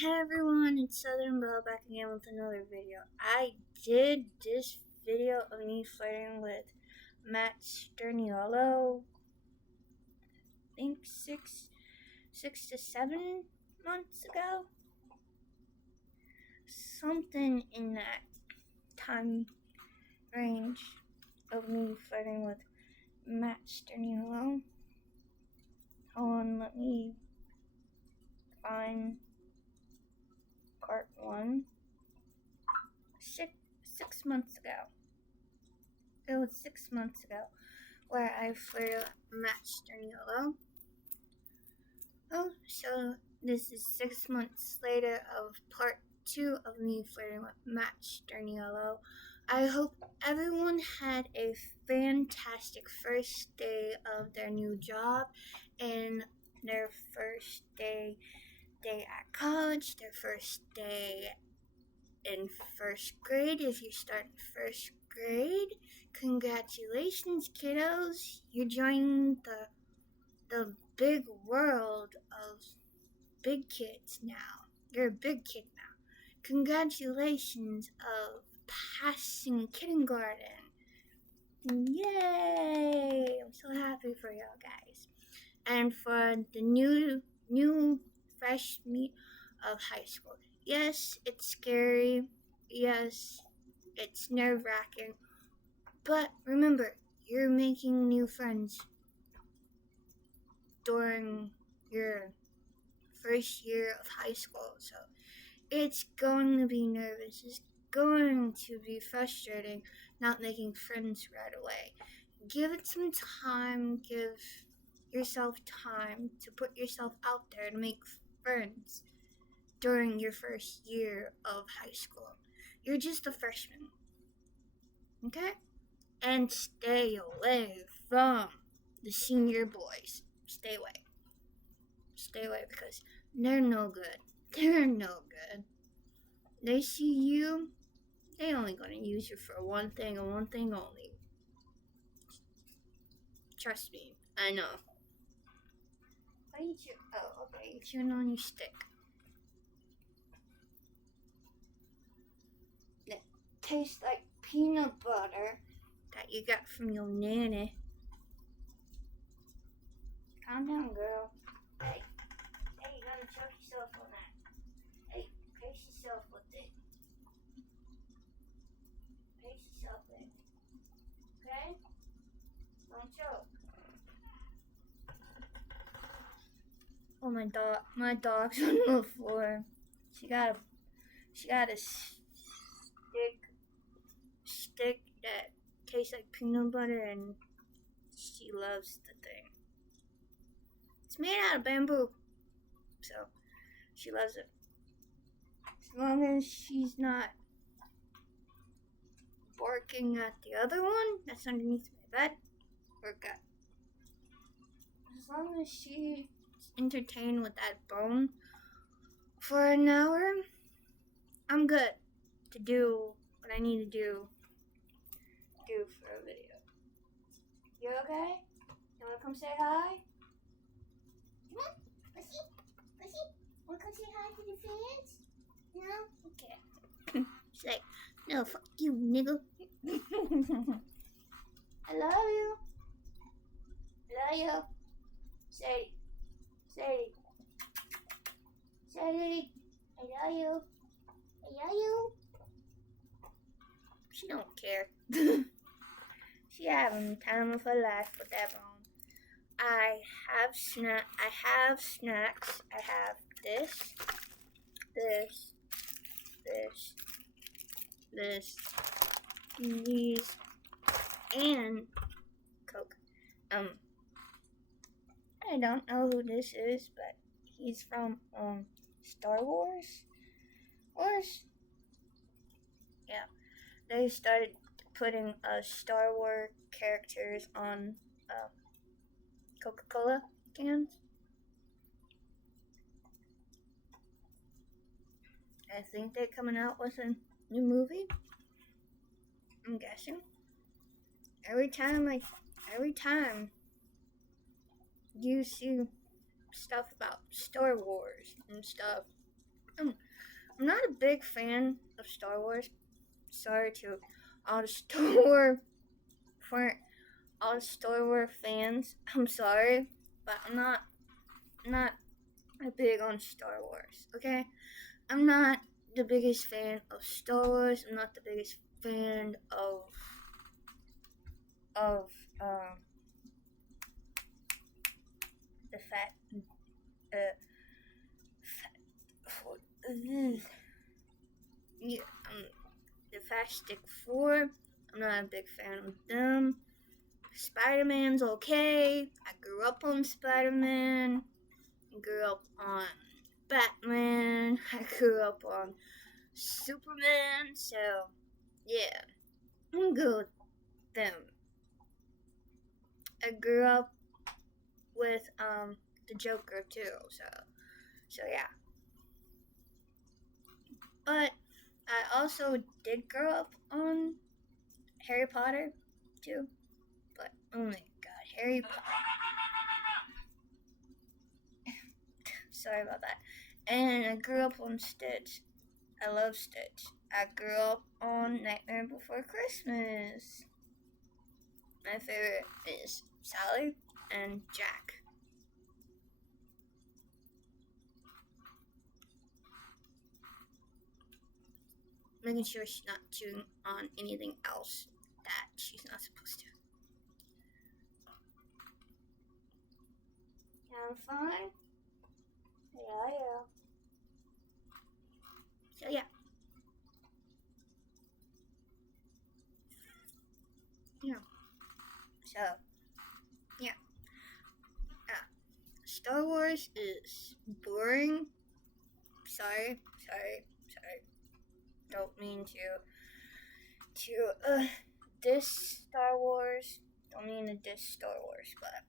Hey everyone, it's Southern Belle back again with another video. I did this video of me flirting with Matt Sturniolo, I think six to 7 months ago. Something in that time range of me flirting with Matt Sturniolo. Hold on, let me find part 1. 6 months ago. It was 6 months ago where I flirted with Matt Sturniolo. Oh, so this is 6 months later of part 2 of me flirting with Matt Sturniolo. I hope everyone had a fantastic first day of their new job and their first day at college, their first day in first grade. If you're starting first grade, congratulations, kiddos. You're joining the big world of big kids now. You're a big kid now. Congratulations of passing kindergarten. Yay! I'm so happy for y'all guys. And for the new fresh meat of high school. Yes, it's scary. Yes, it's nerve-wracking. But remember, you're making new friends during your first year of high school. So it's going to be nervous. It's going to be frustrating not making friends right away. Give it some time. Give yourself time to put yourself out there to make friends during your first year of high school. You're just a freshman. Okay? And stay away from the senior boys. Stay away. Stay away because they're no good. They're no good. They see you, they only gonna use you for one thing and one thing only. Trust me, I know. Why you chew? Oh, okay, you're chewing on your stick. That tastes like peanut butter that you got from your nanny. Calm down, girl. Hey, you're gonna choke yourself on that. Hey, pace yourself with it. Pace yourself with it. Okay? Don't choke. Oh, my dog's on the floor. She got a stick that tastes like peanut butter, and she loves the thing. It's made out of bamboo, so she loves it. As long as she's not barking at the other one that's underneath my bed, we're good. As long as she's entertained with that bone for an hour, I'm good to do what I need to do for a video. You okay? You wanna come say hi? Come on, Pussy. Wanna come say hi to the fans? No? Okay. She's like, no, fuck you, nigga. I love you. I love you. Sadie. I love you. She don't care. She having the time of her life with that bone. I have snacks. I have this, these, and Coke. I don't know who this is, but he's from Star Wars. Yeah, they started putting Star Wars characters on Coca-Cola cans. I think they're coming out with a new movie. I'm guessing. Every time you see stuff about Star Wars and stuff, I'm not a big fan of Star Wars. Sorry to all the Star Wars for all the Star Wars fans. I'm sorry, but I'm not big on Star Wars. Okay, I'm not the biggest fan of Star Wars. I'm not the biggest fan of the fact yeah, the Fantastic Four. I'm not a big fan of them. Spider-Man's okay. I grew up on Spider-Man. I grew up on Batman. I grew up on Superman. So, yeah, I'm good with them. I grew up with the Joker too. So yeah. But I also did grow up on Harry Potter too. But oh my god, Harry Potter. Sorry about that. And I grew up on Stitch. I love Stitch. I grew up on Nightmare Before Christmas. My favorite is Sally and Jack. Making sure she's not chewing on anything else that she's not supposed to. I'm fine. Yeah. So yeah. So yeah. Star Wars is boring. Sorry. Don't mean to diss Star Wars. Don't mean to diss Star Wars, but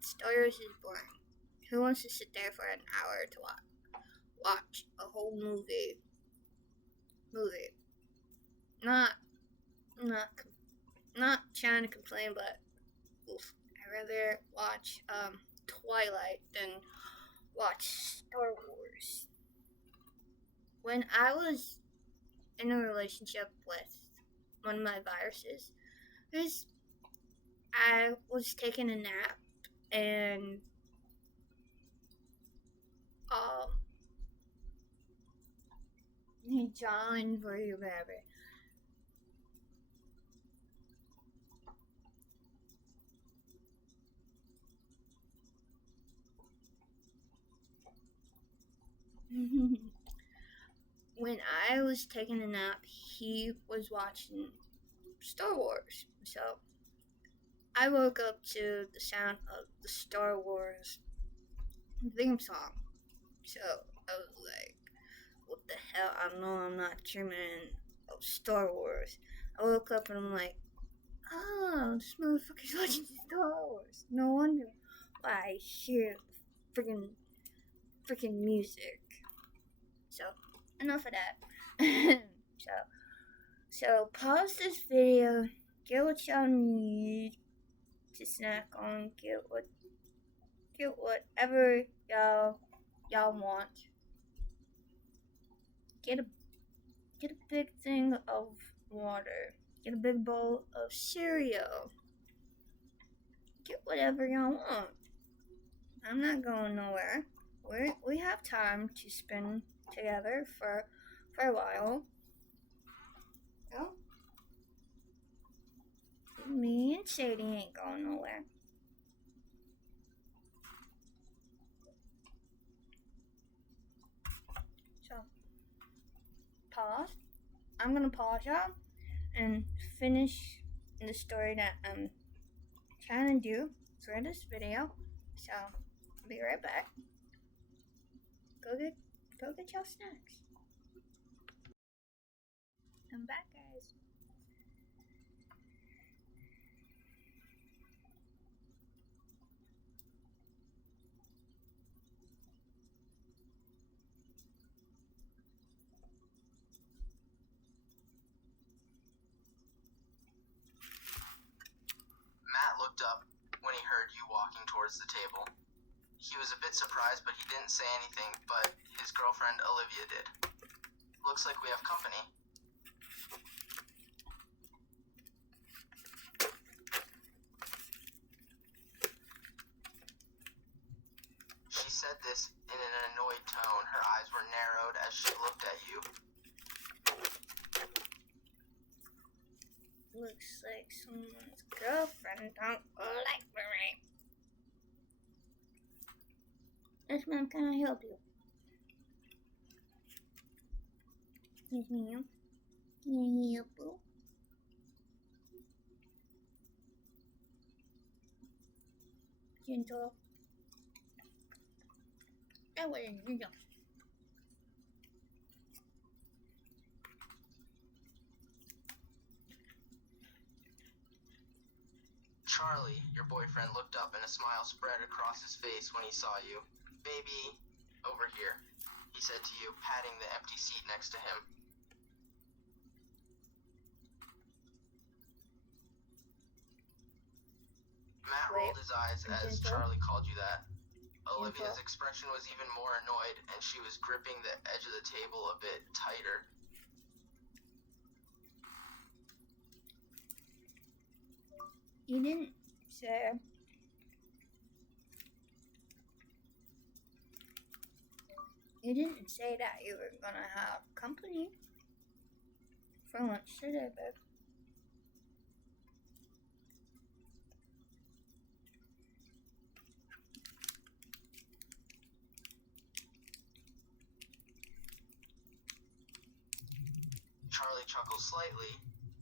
Star Wars is boring. Who wants to sit there for an hour to watch a whole movie? Not trying to complain, but I'd rather watch Twilight than watch Star Wars. When I was in a relationship with one of my viruses, I was taking a nap and John for you, baby. When I was taking a nap, he was watching Star Wars. So I woke up to the sound of the Star Wars theme song. So I was like, what the hell? I know I'm not dreaming of Star Wars. I woke up and I'm like, oh, this motherfucker's watching Star Wars. No wonder why I hear freaking music. So enough of that. so pause this video, get what y'all need to snack on, get whatever y'all want. Get a big thing of water. Get a big bowl of cereal. Get whatever y'all want. I'm not going nowhere. We have time to spend together for a while. So, me and Sadie ain't going nowhere. So, pause. I'm gonna pause y'all and finish the story that I'm trying to do for this video. So, I'll be right back. Go get y'all snacks. I'm back, guys. Matt looked up when he heard you walking towards the table. He was a bit surprised, but he didn't say anything, but his girlfriend Olivia did. Looks like we have company. She said this in an annoyed tone. Her eyes were narrowed as she looked at you. Looks like someone's girlfriend don't like me. Yes, ma'am, can I help you? Yes, ma'am. Can I help you? Gentle. That was gentle. Charlie, your boyfriend, looked up and a smile spread across his face when he saw you. Baby, over here, he said to you, patting the empty seat next to him. Matt rolled his eyes as Charlie called you that. Olivia's expression was even more annoyed, and she was gripping the edge of the table a bit tighter. You didn't say. You didn't say that you were gonna have company for lunch today, babe. Charlie chuckled slightly.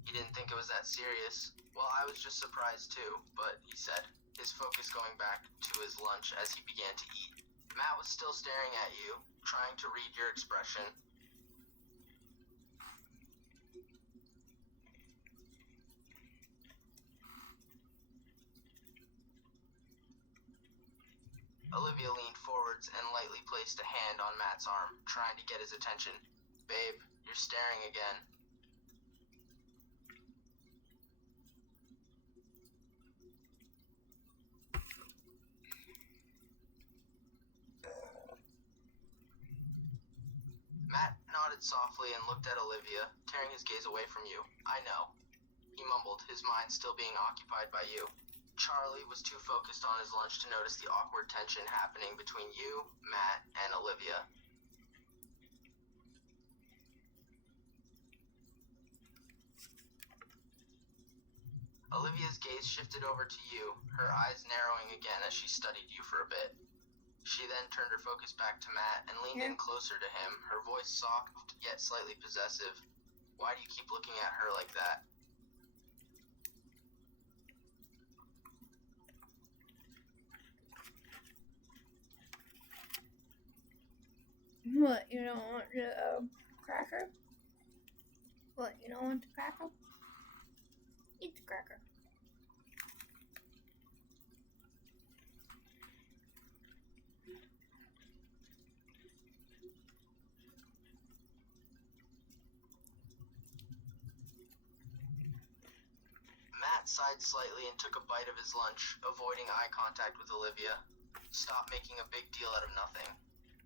He didn't think it was that serious. Well, I was just surprised too, but he said, his focus going back to his lunch as he began to eat. Matt was still staring at you, trying to read your expression. Olivia leaned forwards and lightly placed a hand on Matt's arm, trying to get his attention. Babe, you're staring again. Matt nodded softly and looked at Olivia, tearing his gaze away from you. I know, he mumbled, his mind still being occupied by you. Charlie was too focused on his lunch to notice the awkward tension happening between you, Matt, and Olivia. Olivia's gaze shifted over to you, her eyes narrowing again as she studied you for a bit. She then turned her focus back to Matt and leaned in closer to him, her voice soft yet slightly possessive. Why do you keep looking at her like that? What, you don't want the cracker? What, you don't want the cracker? Eat the cracker. Matt sighed slightly and took a bite of his lunch, avoiding eye contact with Olivia. Stop making a big deal out of nothing.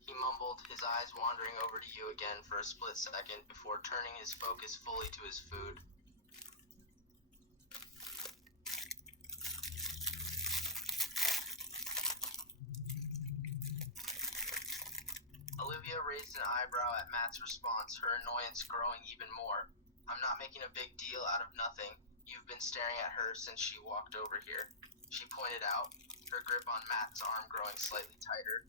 He mumbled, his eyes wandering over to you again for a split second before turning his focus fully to his food. Olivia raised an eyebrow at Matt's response, her annoyance growing even more. I'm not making a big deal out of nothing. You've been staring at her since she walked over here, she pointed out, her grip on Matt's arm growing slightly tighter.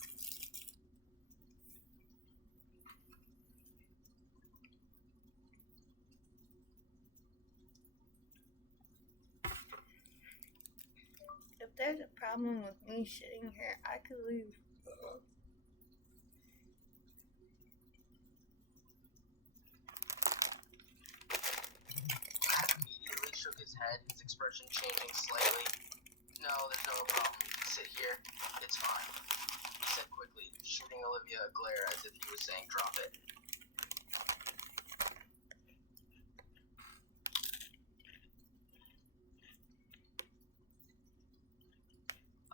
If there's a problem with me sitting here, I could leave. Matt immediately shook his head, his expression changing slightly. No, there's no problem. You can sit here. It's fine, he said quickly, shooting Olivia a glare as if he was saying drop it.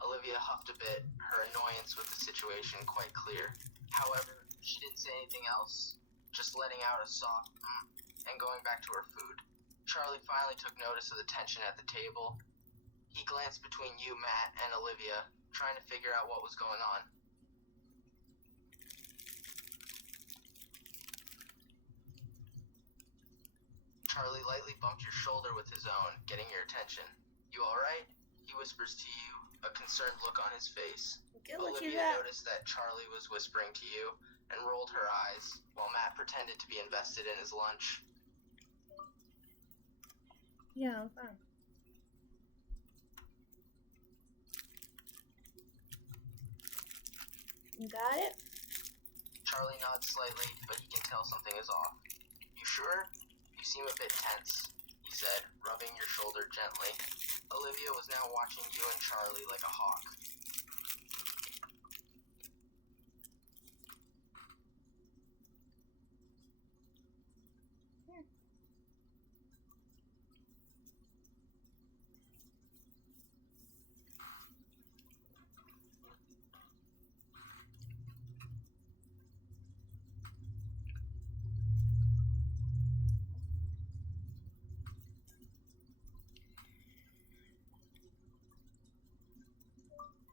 Olivia huffed a bit, her annoyance with the situation quite clear. However, she didn't say anything else, just letting out a soft and going back to her food. Charlie finally took notice of the tension at the table. He glanced between you, Matt, and Olivia, trying to figure out what was going on. Charlie lightly bumped your shoulder with his own, getting your attention. You alright? He whispers to you, a concerned look on his face. Olivia noticed that Charlie was whispering to you and rolled her eyes, while Matt pretended to be invested in his lunch. Yeah, I'm fine. You got it? Charlie nods slightly, but he can tell something is off. You sure? You seem a bit tense, he said, rubbing your shoulder gently. Olivia was now watching you and Charlie like a hawk.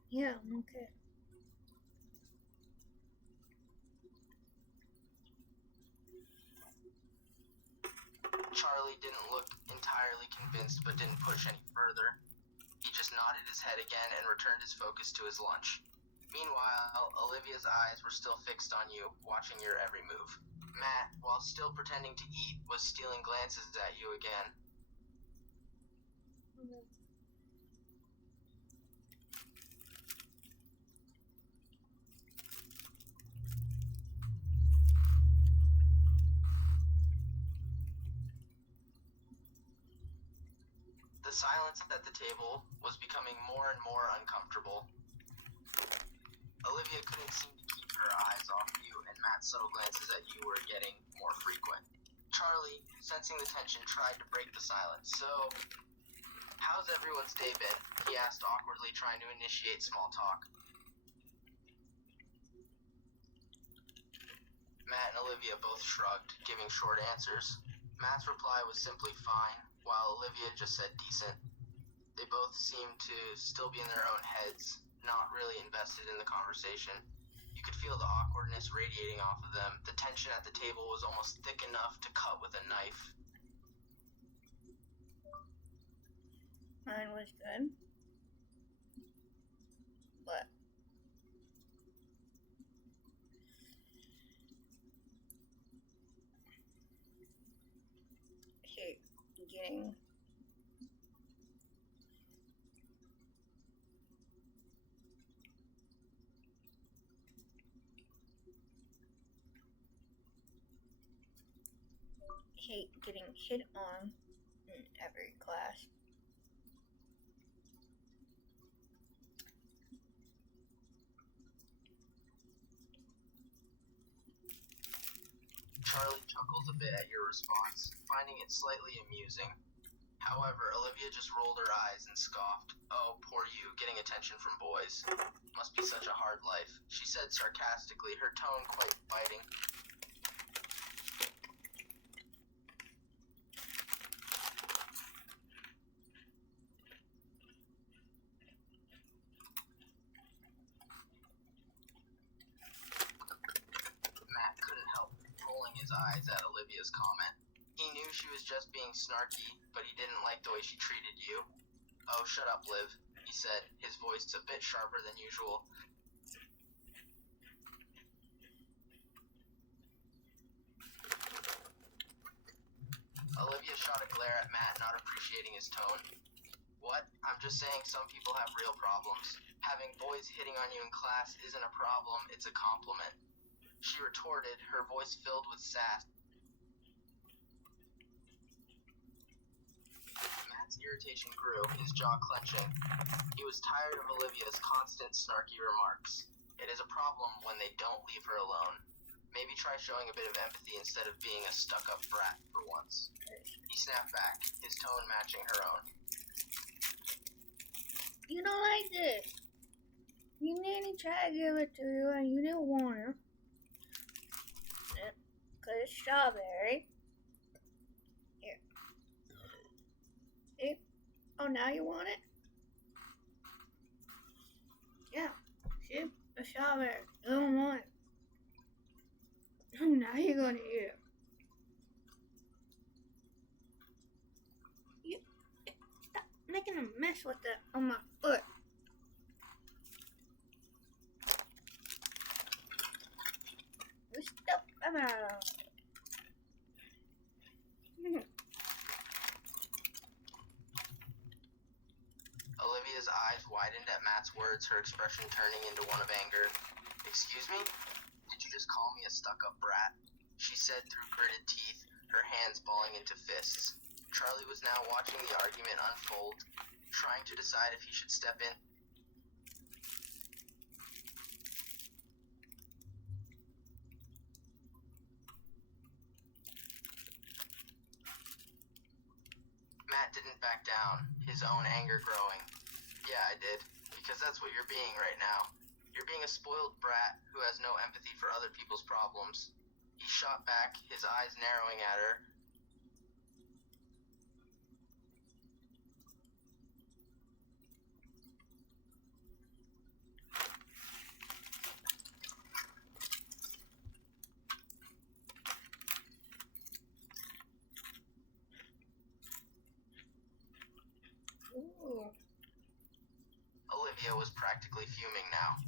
Yeah, I'm okay. Charlie didn't look entirely convinced, but didn't push any further. He just nodded his head again and returned his focus to his lunch. Meanwhile, Olivia's eyes were still fixed on you, watching your every move. Matt, while still pretending to eat, was stealing glances at you again. The silence at the table was becoming more and more uncomfortable. Olivia couldn't seem to keep her eyes off you, and Matt's subtle glances at you were getting more frequent. Charlie, sensing the tension, tried to break the silence. So, how's everyone's day been? He asked awkwardly, trying to initiate small talk. Matt and Olivia both shrugged, giving short answers. Matt's reply was simply fine, while Olivia just said decent. They both seemed to still be in their own heads, not really invested in the conversation. You could feel the awkwardness radiating off of them. The tension at the table was almost thick enough to cut with a knife. Mine was good. But getting hate getting hit on in every class. Charlie chuckles a bit at your response, finding it slightly amusing. However, Olivia just rolled her eyes and scoffed. Oh, poor you, getting attention from boys. Must be such a hard life, she said sarcastically, her tone quite biting. Matt couldn't help rolling his eyes at Olivia's comment. He knew she was just being snarky, but he didn't like the way she treated you. Oh, shut up, Liv, he said, his voice a bit sharper than usual. Olivia shot a glare at Matt, not appreciating his tone. What? I'm just saying some people have real problems. Having boys hitting on you in class isn't a problem, it's a compliment. She retorted, her voice filled with sass. Matt's irritation grew, his jaw clenching. He was tired of Olivia's constant snarky remarks. It is a problem when they don't leave her alone. Maybe try showing a bit of empathy instead of being a stuck-up brat for once. He snapped back, his tone matching her own. You don't like this. Your nanny tried to give it to you and you didn't want it. Because it's strawberry. Here. See? Oh, now you want it? Yeah. See? A strawberry. You don't want it. Now you're going to eat it. Stop making a mess with it on my foot. Stop. Olivia's eyes widened at Matt's words, her expression turning into one of anger. Excuse me? Did you just call me a stuck-up brat? She said through gritted teeth, her hands balling into fists. Charlie was now watching the argument unfold, trying to decide if he should step in. Matt didn't back down, his own anger growing. Yeah, I did, because that's what you're being right now. You're being a spoiled brat who has no empathy for other people's problems. He shot back, his eyes narrowing at her. Ooh. Olivia was practically fuming now.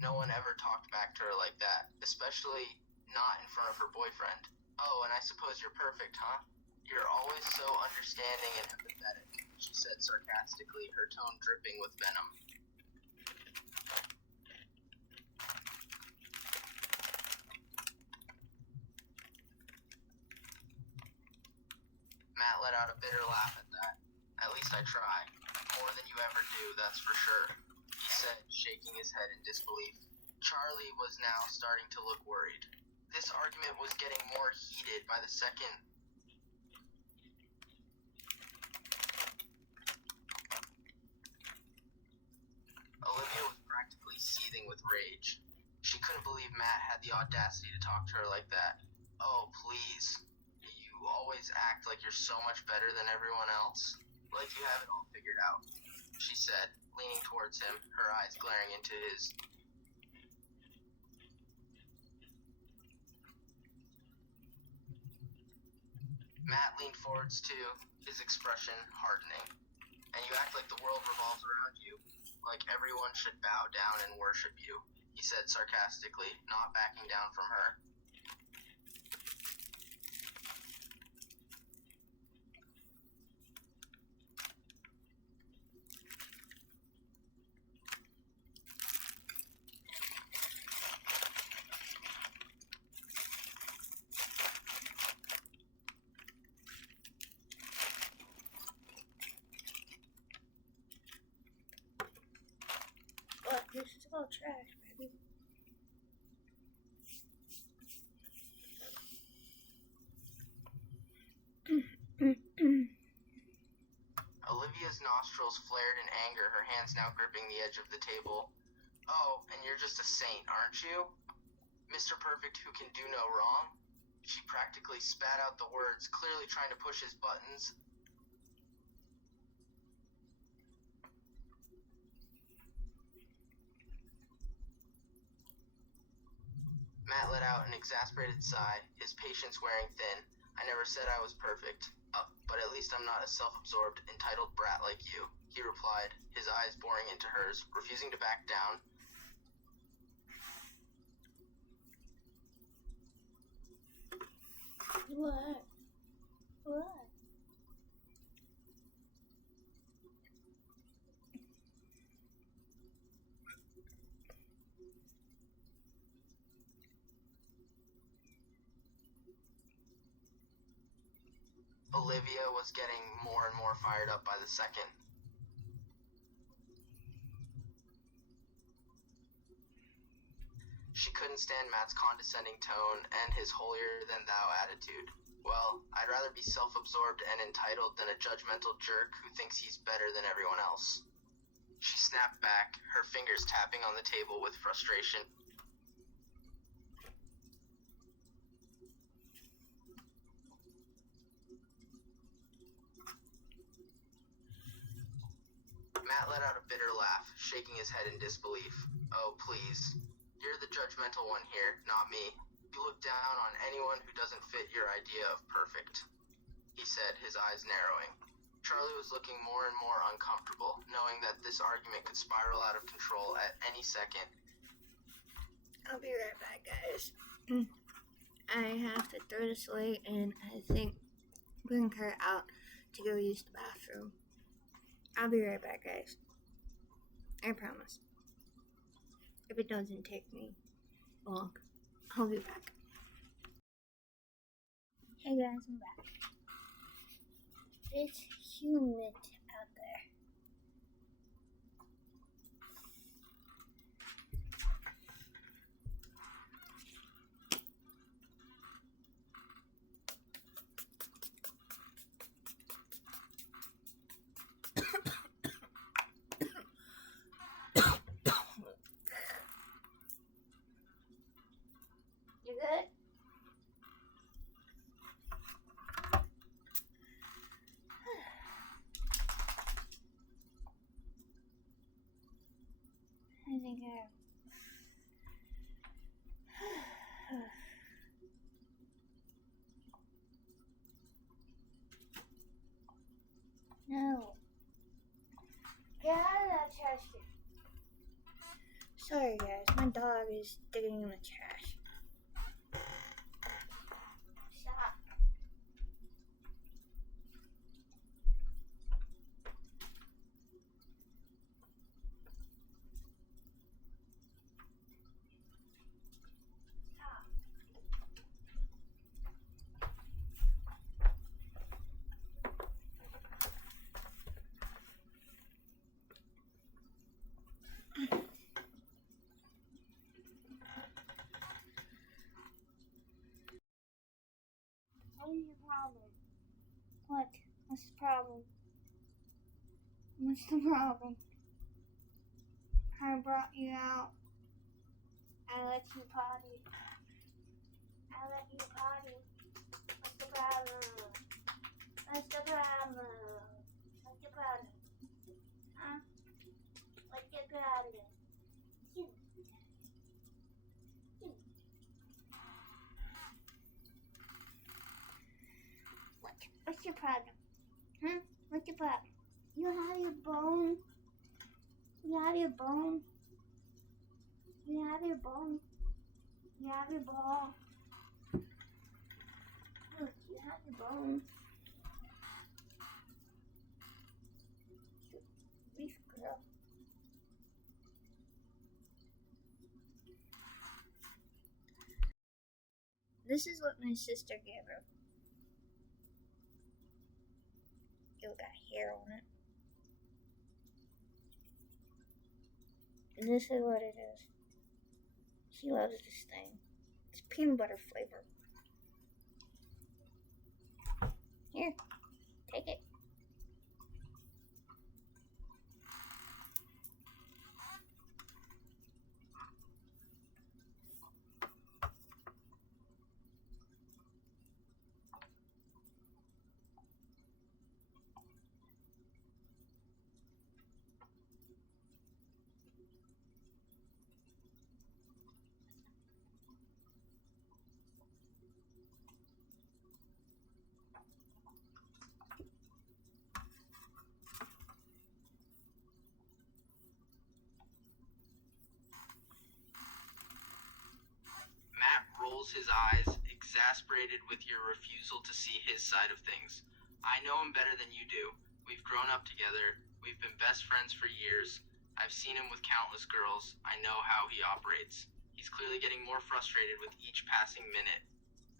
No one ever talked back to her like that, especially not in front of her boyfriend. Oh, and I suppose you're perfect, huh? You're always so understanding and empathetic, she said sarcastically, her tone dripping with venom. Matt let out a bitter laugh at that. At least I try. More than you ever do, that's for sure, he said, shaking his head in disbelief. Charlie was now starting to look worried. This argument was getting more heated by the second. Olivia was practically seething with rage. She couldn't believe Matt had the audacity to talk to her like that. Oh, please. You always act like you're so much better than everyone else. Like you have it all figured out, she said, leaning towards him, her eyes glaring into his. Matt leaned forwards too, his expression hardening. And you act like the world revolves around you, like everyone should bow down and worship you, he said sarcastically, not backing down from her. But this is all trash, baby. Olivia's nostrils flared in anger, her hands now gripping the edge of the table. Oh, and you're just a saint, aren't you? Mr. Perfect who can do no wrong? She practically spat out the words, clearly trying to push his buttons. Matt let out an exasperated sigh, his patience wearing thin. I never said I was perfect, but at least I'm not a self-absorbed, entitled brat like you, he replied, his eyes boring into hers, refusing to back down. What? What? Olivia was getting more and more fired up by the second. She couldn't stand Matt's condescending tone and his holier-than-thou attitude. Well, I'd rather be self-absorbed and entitled than a judgmental jerk who thinks he's better than everyone else. She snapped back, her fingers tapping on the table with frustration. Matt let out a bitter laugh, shaking his head in disbelief. Oh, please. You're the judgmental one here, not me. You look down on anyone who doesn't fit your idea of perfect, he said, his eyes narrowing. Charlie was looking more and more uncomfortable, knowing that this argument could spiral out of control at any second. I'll be right back, guys. I have to throw this away and I think bring her out to go use the bathroom. I'll be right back, guys. I promise. If it doesn't take me long, I'll be back. Hey guys, I'm back. It's humid out there. You good? I think No. Get out of that trash can. Sorry guys, my dog is digging in the trash. Stop. What is your problem? What? What's the problem? What's the problem? I brought you out. I let you potty. I let you potty. What's the problem? What's the problem? What's the problem? Huh? What's the problem? What? What's your problem? Huh? What's your problem? You have your bone. You have your bone. You have your bone. You have your ball. Look, you have your bone. Beef girl. This is what my sister gave her. It got hair on it. And this is what it is. She loves this thing. It's peanut butter flavor. Here, take it. Matt rolls his eyes, exasperated with your refusal to see his side of things. I know him better than you do. We've grown up together. We've been best friends for years. I've seen him with countless girls. I know how he operates. He's clearly getting more frustrated with each passing minute.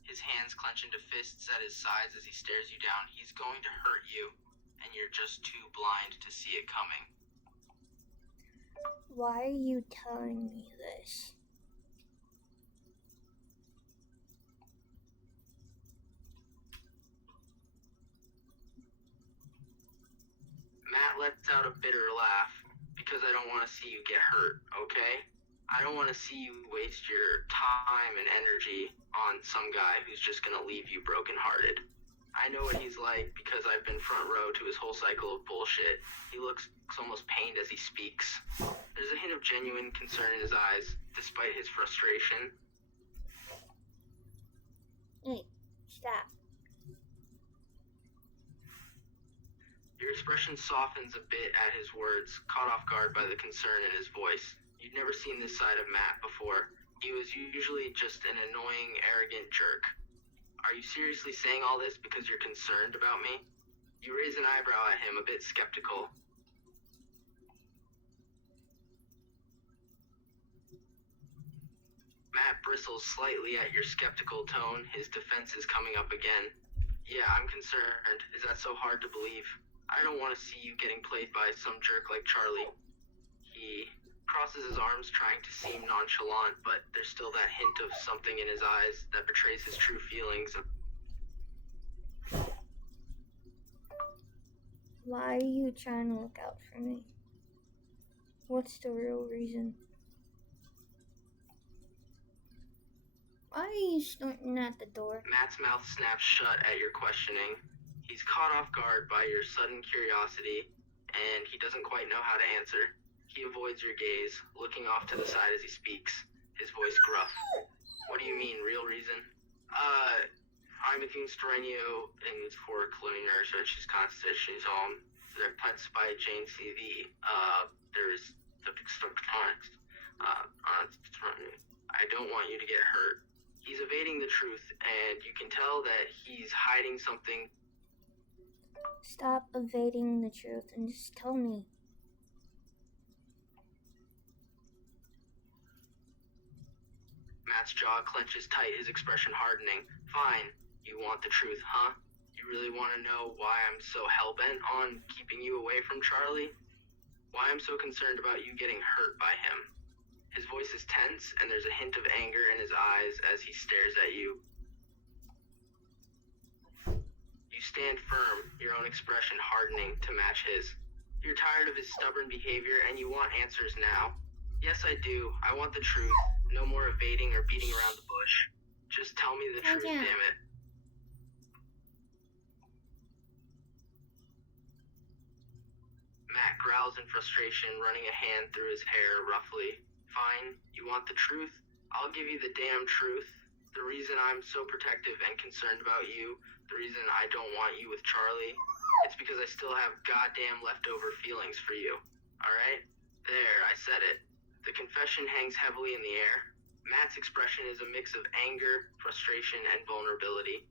His hands clench into fists at his sides as he stares you down. He's going to hurt you, and you're just too blind to see it coming. Why are you telling me this? Matt lets out a bitter laugh, because I don't want to see you get hurt, okay? I don't want to see you waste your time and energy on some guy who's just gonna leave you brokenhearted. I know what he's like because I've been front row to his whole cycle of bullshit. He looks almost pained as he speaks. There's a hint of genuine concern in his eyes, despite his frustration. Hey, stop. Your expression softens a bit at his words, caught off guard by the concern in his voice. You'd never seen this side of Matt before. He was usually just an annoying, arrogant jerk. Are you seriously saying all this because you're concerned about me? You raise an eyebrow at him, a bit skeptical. Matt bristles slightly at your skeptical tone, his defenses coming up again. Yeah, I'm concerned. Is that so hard to believe? I don't want to see you getting played by some jerk like Charlie. He crosses his arms, trying to seem nonchalant, but there's still that hint of something in his eyes that betrays his true feelings. Why are you trying to look out for me? What's the real reason? Why are you snorting at the door? Matt's mouth snaps shut at your questioning. He's caught off guard by your sudden curiosity, and he doesn't quite know how to answer. He avoids your gaze, looking off to the side as he speaks, his voice gruff. What do you mean, real reason? I'm a sturniolo and for colonial nurse, and she's constant, she's they're plants by Jane CV. There's the context. I don't want you to get hurt. He's evading the truth, and you can tell that he's hiding something. Stop evading the truth and just tell me. Matt's jaw clenches tight, his expression hardening. Fine, you want the truth, huh? You really want to know why I'm so hell-bent on keeping you away from Charlie? Why I'm so concerned about you getting hurt by him? His voice is tense, and there's a hint of anger in his eyes as he stares at you. You stand firm, your own expression hardening to match his. You're tired of his stubborn behavior, and you want answers now. Yes, I do. I want the truth. No more evading or beating around the bush. Just tell me the truth, damn it. Matt growls in frustration, running a hand through his hair roughly. Fine, you want the truth? I'll give you the damn truth. The reason I'm so protective and concerned about you, the reason I don't want you with Charlie, it's because I still have goddamn leftover feelings for you. Alright? There, I said it. The confession hangs heavily in the air. Matt's expression is a mix of anger, frustration, and vulnerability.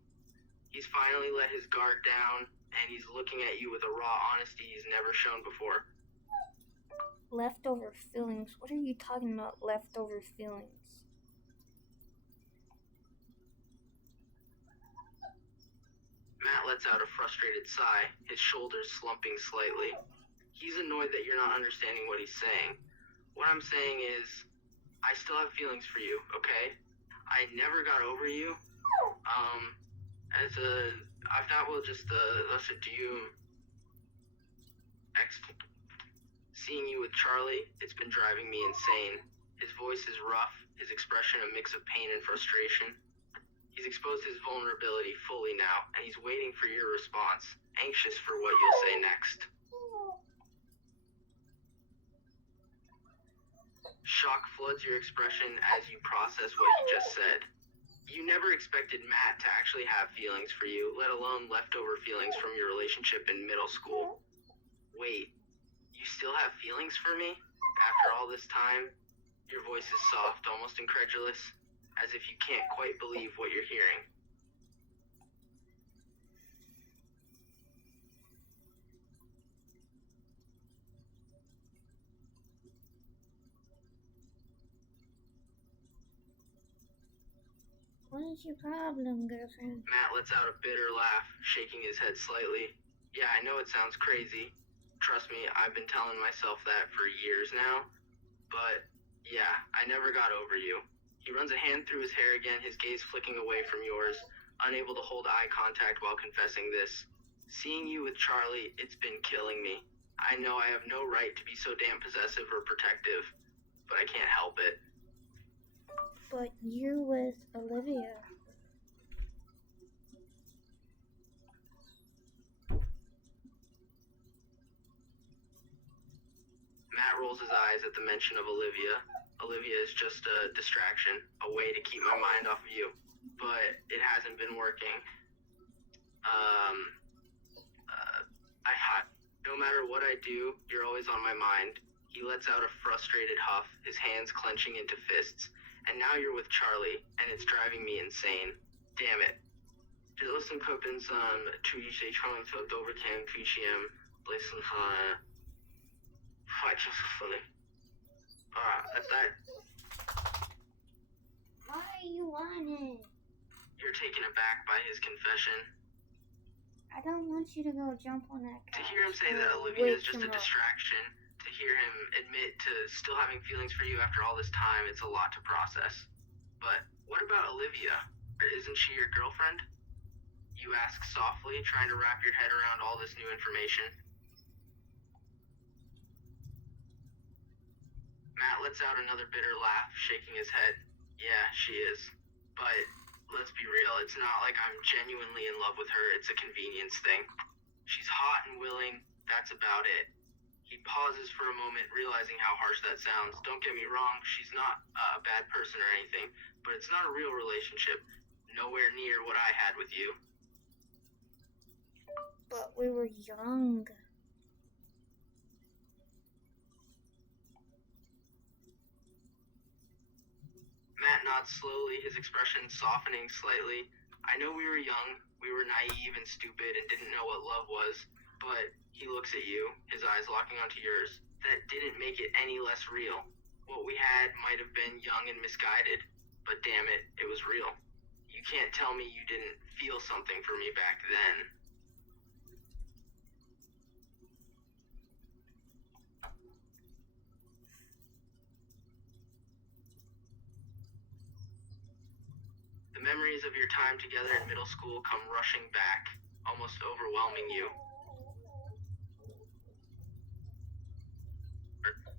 He's finally let his guard down, and he's looking at you with a raw honesty he's never shown before. Leftover feelings? What are you talking about, leftover feelings? Matt lets out a frustrated sigh, his shoulders slumping slightly. He's annoyed that you're not understanding what he's saying. What I'm saying is, I still have feelings for you, okay? I never got over you. I've not will just do you seeing you with Charlie, it's been driving me insane. His voice is rough, his expression a mix of pain and frustration. He's exposed his vulnerability fully now, and he's waiting for your response, anxious for what you'll say next. Shock floods your expression as you process what he just said. You never expected Matt to actually have feelings for you, let alone leftover feelings from your relationship in middle school. Wait, you still have feelings for me? After all this time? Your voice is soft, almost incredulous, as if you can't quite believe what you're hearing. What is your problem, girlfriend? Matt lets out a bitter laugh, shaking his head slightly. Yeah, I know it sounds crazy. Trust me, I've been telling myself that for years now. But, yeah, I never got over you. He runs a hand through his hair again, his gaze flicking away from yours, unable to hold eye contact while confessing this. Seeing you with Charlie, it's been killing me. I know I have no right to be so damn possessive or protective, but I can't help it. But you're with Olivia. Matt rolls his eyes at the mention of Olivia. Olivia is just a distraction, a way to keep my mind off of you. But it hasn't been working. No matter what I do, you're always on my mind. He lets out a frustrated huff, his hands clenching into fists. And now you're with Charlie, and it's driving me insane. Damn it. Det som koppen som Tuesday trying to overcome PGM, listen fight just so funny. At that. Why are you on it? You're taken aback by his confession. I don't want you to go jump on that guy. To hear him say that Olivia is just a distraction, to hear him admit to still having feelings for you after all this time, it's a lot to process. But what about Olivia? Isn't she your girlfriend? You ask softly, trying to wrap your head around all this new information. Matt lets out another bitter laugh, shaking his head. Yeah, she is. But let's be real, it's not like I'm genuinely in love with her, it's a convenience thing. She's hot and willing, that's about it. He pauses for a moment, realizing how harsh that sounds. Don't get me wrong, she's not a bad person or anything, but it's not a real relationship. Nowhere near what I had with you. But we were young. Matt nods slowly, his expression softening slightly. I know we were young, we were naive and stupid and didn't know what love was, but he looks at you, his eyes locking onto yours. That didn't make it any less real. What we had might have been young and misguided, but damn it, it was real. You can't tell me you didn't feel something for me back then. The memories of your time together in middle school come rushing back, almost overwhelming you.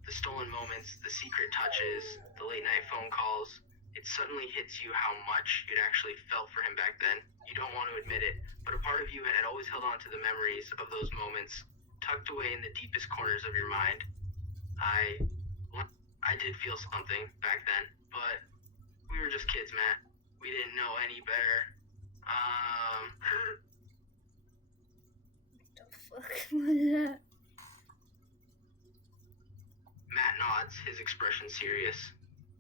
The stolen moments, the secret touches, the late night phone calls. It suddenly hits you how much you'd actually felt for him back then. You don't want to admit it, but a part of you had always held on to the memories of those moments, tucked away in the deepest corners of your mind. I did feel something back then, but we were just kids, Matt. We didn't know any better. What the fuck was that? Matt nods, his expression serious.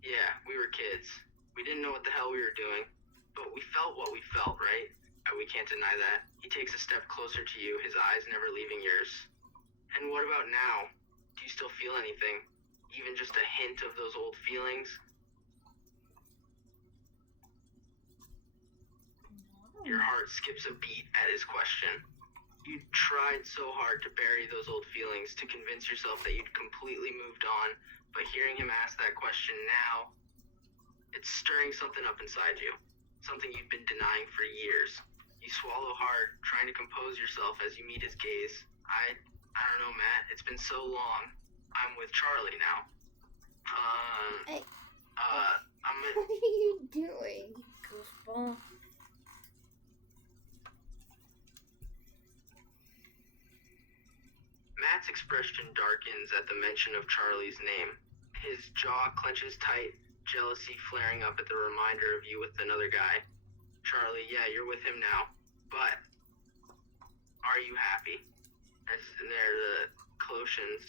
Yeah, we were kids. We didn't know what the hell we were doing, but we felt what we felt, right? We can't deny that. He takes a step closer to you, his eyes never leaving yours. And what about now? Do you still feel anything? Even just a hint of those old feelings? Your heart skips a beat at his question. You tried so hard to bury those old feelings, to convince yourself that you'd completely moved on, but hearing him ask that question now, it's stirring something up inside you, something you've been denying for years. You swallow hard, trying to compose yourself as you meet his gaze. I don't know, Matt, it's been so long. I'm with Charlie now. Hey, I'm what are you doing, goofball? Matt's expression darkens at the mention of Charlie's name. His jaw clenches tight, jealousy flaring up at the reminder of you with another guy. Charlie, yeah, you're with him now. But are you happy? That's in there, the Colossians.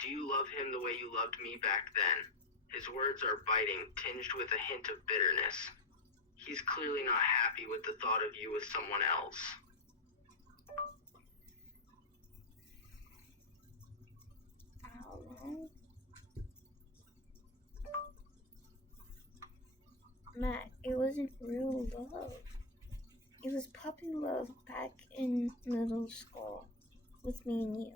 Do you love him the way you loved me back then? His words are biting, tinged with a hint of bitterness. He's clearly not happy with the thought of you with someone else. I don't know. Matt, it wasn't real love. It was puppy love back in middle school with me and you.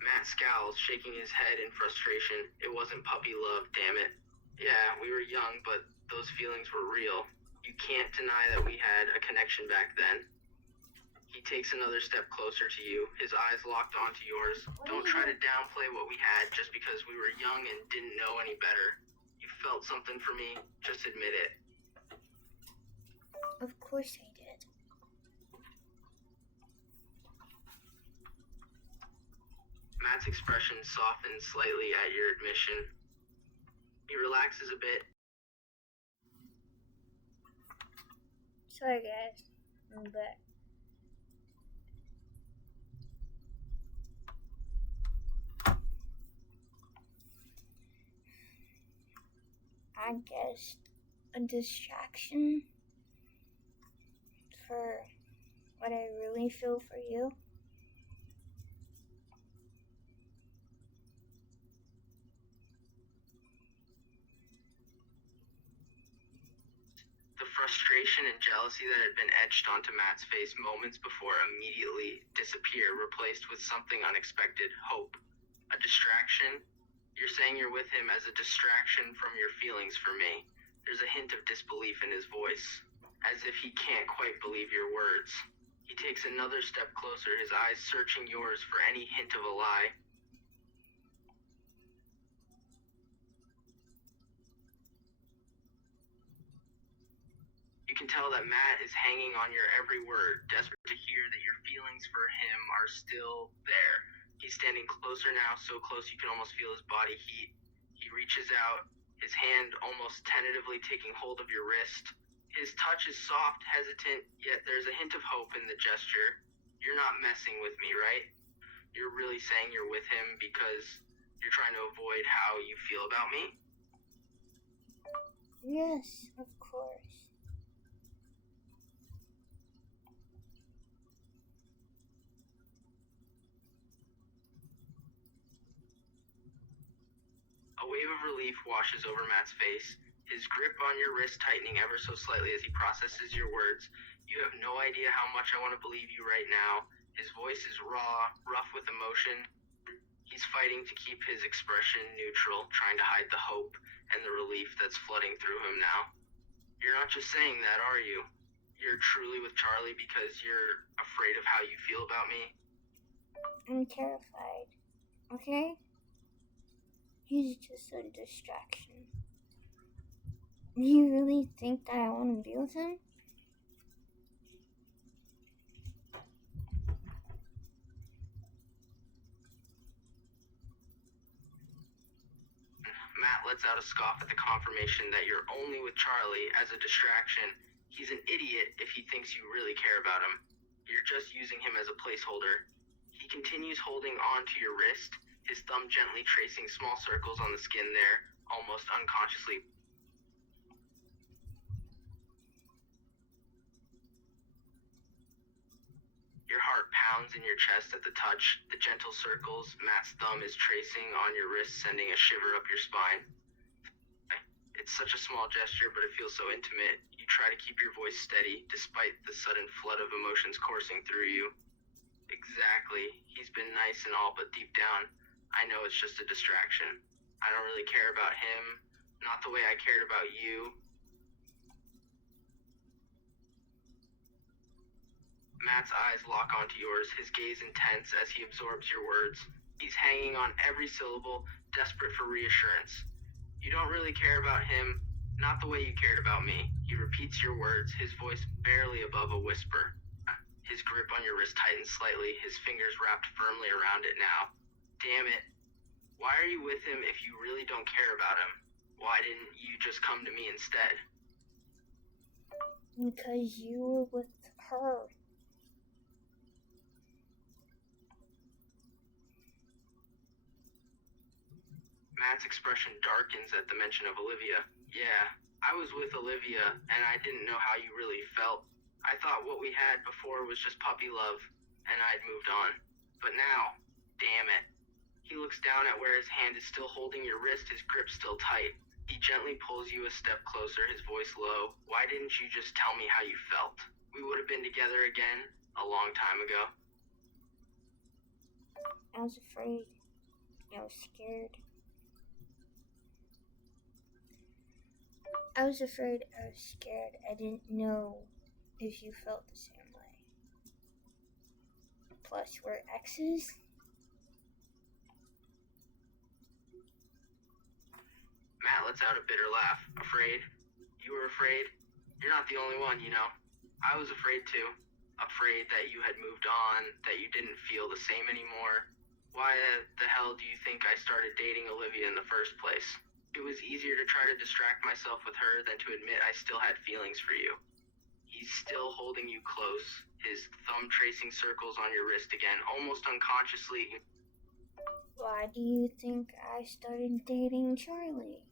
Matt Matt scowls, shaking his head in frustration. It wasn't puppy love, damn it. Yeah, we were young, but those feelings were real. You can't deny that we had a connection back then. He takes another step closer to you, his eyes locked onto yours. Don't try to downplay what we had just because we were young and didn't know any better. You felt something for me, just admit it. Of course I did. Matt's expression softens slightly at your admission. He relaxes a bit. Sorry guys, I'm back. I guess a distraction for what I really feel for you. The frustration and jealousy that had been etched onto Matt's face moments before immediately disappear, replaced with something unexpected: hope. A distraction? You're saying you're with him as a distraction from your feelings for me. There's a hint of disbelief in his voice, as if he can't quite believe your words. He takes another step closer, his eyes searching yours for any hint of a lie. You can tell that Matt is hanging on your every word, desperate to hear that your feelings for him are still there. He's standing closer now, so close you can almost feel his body heat. He reaches out, his hand almost tentatively taking hold of your wrist. His touch is soft, hesitant, yet there's a hint of hope in the gesture. You're not messing with me, right? You're really saying you're with him because you're trying to avoid how you feel about me? Yes, of course. A wave of relief washes over Matt's face, his grip on your wrist tightening ever so slightly as he processes your words. You have no idea how much I want to believe you right now. His voice is raw, rough with emotion. He's fighting to keep his expression neutral, trying to hide the hope and the relief that's flooding through him now. You're not just saying that, are you? You're truly with Charlie because you're afraid of how you feel about me? I'm terrified, okay? He's just a distraction. Do you really think that I want to be with him? Matt lets out a scoff at the confirmation that you're only with Charlie as a distraction. He's an idiot if he thinks you really care about him. You're just using him as a placeholder. He continues holding on to your wrist, his thumb gently tracing small circles on the skin there, almost unconsciously. Your heart pounds in your chest at the touch, the gentle circles Matt's thumb is tracing on your wrist sending a shiver up your spine. It's such a small gesture, but it feels so intimate. You try to keep your voice steady, despite the sudden flood of emotions coursing through you. Exactly. He's been nice and all, but deep down, I know it's just a distraction. I don't really care about him, not the way I cared about you. Matt's eyes lock onto yours, his gaze intense as he absorbs your words. He's hanging on every syllable, desperate for reassurance. You don't really care about him, not the way you cared about me. He repeats your words, his voice barely above a whisper. His grip on your wrist tightens slightly, his fingers wrapped firmly around it now. Damn it. Why are you with him if you really don't care about him? Why didn't you just come to me instead? Because you were with her. Matt's expression darkens at the mention of Olivia. Yeah, I was with Olivia, and I didn't know how you really felt. I thought what we had before was just puppy love, and I'd moved on. But now, damn it. He looks down at where his hand is still holding your wrist, his grip still tight. He gently pulls you a step closer, his voice low. Why didn't you just tell me how you felt? We would have been together again a long time ago. I was afraid. scared. I was afraid, I was scared. I didn't know if you felt the same way. Plus, we're exes. Matt lets out a bitter laugh. Afraid? You were afraid? You're not the only one, you know. I was afraid too. Afraid that you had moved on, that you didn't feel the same anymore. Why the hell do you think I started dating Olivia in the first place? It was easier to try to distract myself with her than to admit I still had feelings for you. He's still holding you close, his thumb tracing circles on your wrist again, almost unconsciously. Why do you think I started dating Charlie?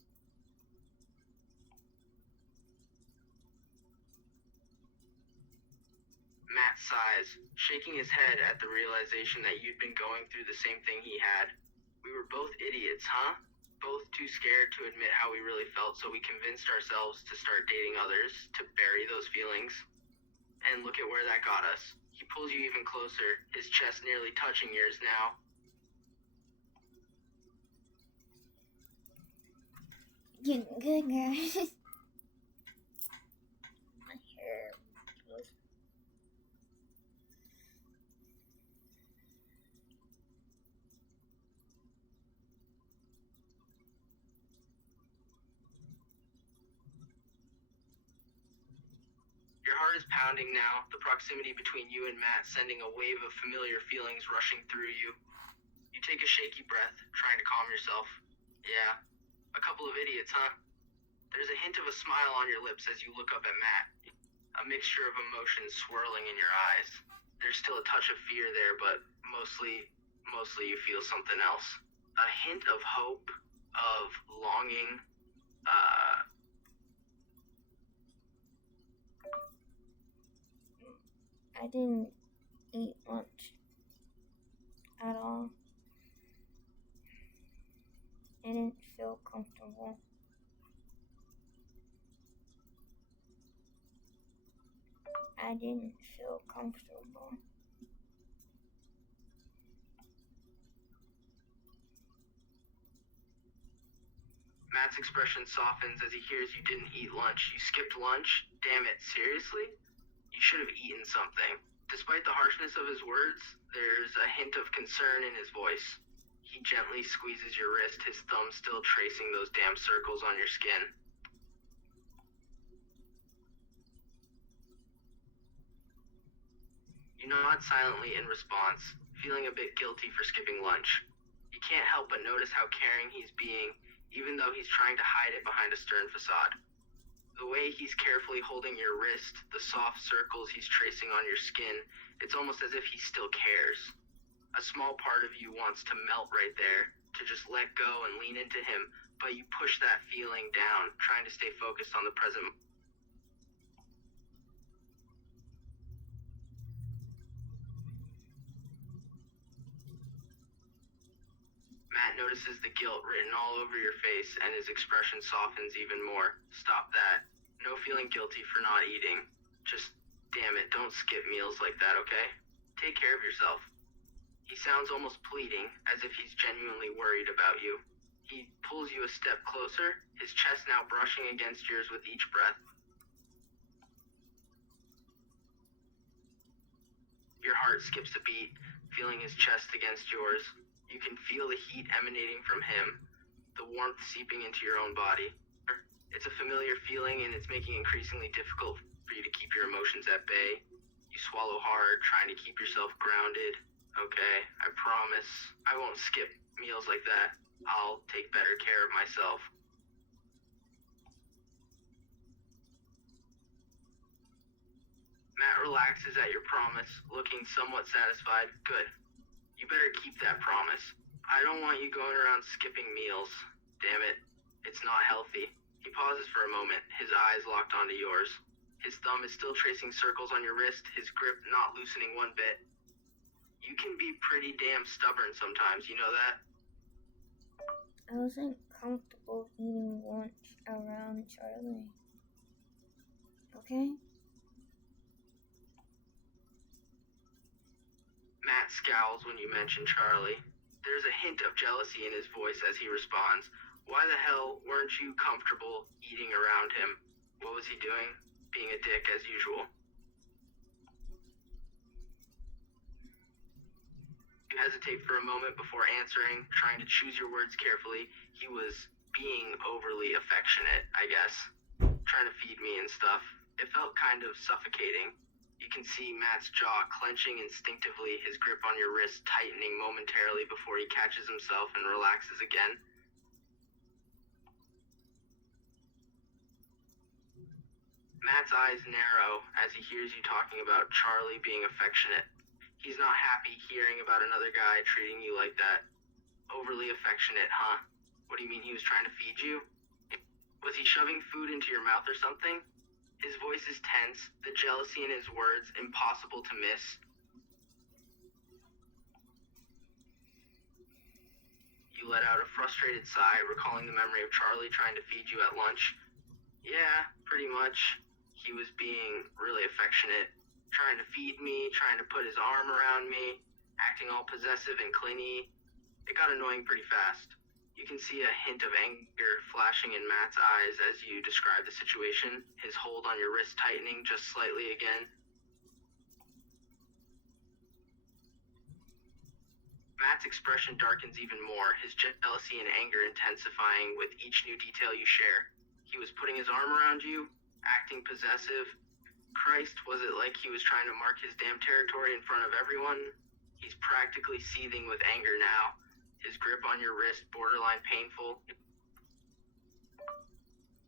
Matt sighs, shaking his head at the realization that you'd been going through the same thing he had. We were both idiots, huh? Both too scared to admit how we really felt, so we convinced ourselves to start dating others, to bury those feelings. And look at where that got us. He pulls you even closer, his chest nearly touching yours now. Getting good, guys. My hair was... Your heart is pounding now, the proximity between you and Matt sending a wave of familiar feelings rushing through you. You take a shaky breath, trying to calm yourself. Yeah, a couple of idiots, huh? There's a hint of a smile on your lips as you look up at Matt, a mixture of emotions swirling in your eyes. There's still a touch of fear there, but mostly you feel something else. A hint of hope, of longing, I didn't eat lunch at all. I didn't feel comfortable. I didn't feel comfortable. Matt's expression softens as he hears you didn't eat lunch. You skipped lunch? Damn it, seriously? You should have eaten something. Despite the harshness of his words, there's a hint of concern in his voice. He gently squeezes your wrist, his thumb still tracing those damn circles on your skin. You nod silently in response, feeling a bit guilty for skipping lunch. You can't help but notice how caring he's being, even though he's trying to hide it behind a stern facade. The way he's carefully holding your wrist, the soft circles he's tracing on your skin, it's almost as if he still cares. A small part of you wants to melt right there, to just let go and lean into him, but you push that feeling down, trying to stay focused on the present. Matt notices the guilt written all over your face, and his expression softens even more. Stop that. No feeling guilty for not eating. Just, damn it, don't skip meals like that, okay? Take care of yourself. He sounds almost pleading, as if he's genuinely worried about you. He pulls you a step closer, his chest now brushing against yours with each breath. Your heart skips a beat, feeling his chest against yours. You can feel the heat emanating from him, the warmth seeping into your own body. It's a familiar feeling, and it's making it increasingly difficult for you to keep your emotions at bay. You swallow hard, trying to keep yourself grounded. Okay, I promise I won't skip meals like that. I'll take better care of myself. Matt relaxes at your promise, looking somewhat satisfied. Good. You better keep that promise. I don't want you going around skipping meals. Damn it. It's not healthy. He pauses for a moment, his eyes locked onto yours. His thumb is still tracing circles on your wrist, his grip not loosening one bit. You can be pretty damn stubborn sometimes, you know that? I wasn't comfortable eating lunch around Charlie. Okay? Matt scowls when you mention Charlie. There's a hint of jealousy in his voice as he responds, "Why the hell weren't you comfortable eating around him? What was he doing? Being a dick as usual." You hesitate for a moment before answering, trying to choose your words carefully. He was being overly affectionate, I guess. Trying to feed me and stuff. It felt kind of suffocating. You can see Matt's jaw clenching instinctively, his grip on your wrist tightening momentarily before he catches himself and relaxes again. Matt's eyes narrow as he hears you talking about Charlie being affectionate. He's not happy hearing about another guy treating you like that. Overly affectionate, huh? What do you mean he was trying to feed you? Was he shoving food into your mouth or something? His voice is tense, the jealousy in his words impossible to miss. You let out a frustrated sigh, recalling the memory of Charlie trying to feed you at lunch. Yeah, pretty much. He was being really affectionate, trying to feed me, trying to put his arm around me, acting all possessive and clingy. It got annoying pretty fast. You can see a hint of anger flashing in Matt's eyes as you describe the situation, his hold on your wrist tightening just slightly again. Matt's expression darkens even more, his jealousy and anger intensifying with each new detail you share. He was putting his arm around you, acting possessive. Christ, was it like he was trying to mark his damn territory in front of everyone? He's practically seething with anger now. His grip on your wrist borderline painful.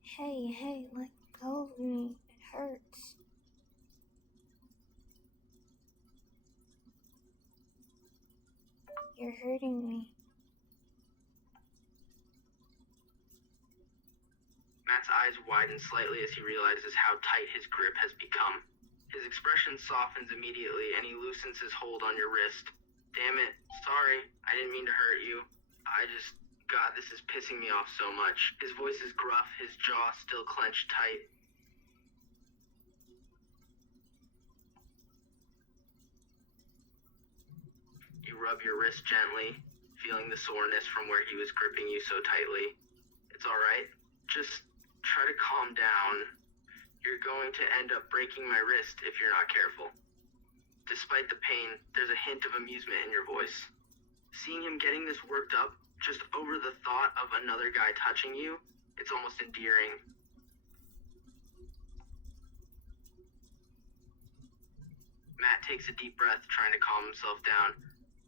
Hey, let go of me. It hurts. You're hurting me. Matt's eyes widen slightly as he realizes how tight his grip has become. His expression softens immediately and he loosens his hold on your wrist. Damn it, sorry, I didn't mean to hurt you. God, this is pissing me off so much. His voice is gruff, his jaw still clenched tight. You rub your wrist gently, feeling the soreness from where he was gripping you so tightly. It's alright, just try to calm down. You're going to end up breaking my wrist if you're not careful. Despite the pain, there's a hint of amusement in your voice. Seeing him getting this worked up, just over the thought of another guy touching you, it's almost endearing. Matt takes a deep breath, trying to calm himself down.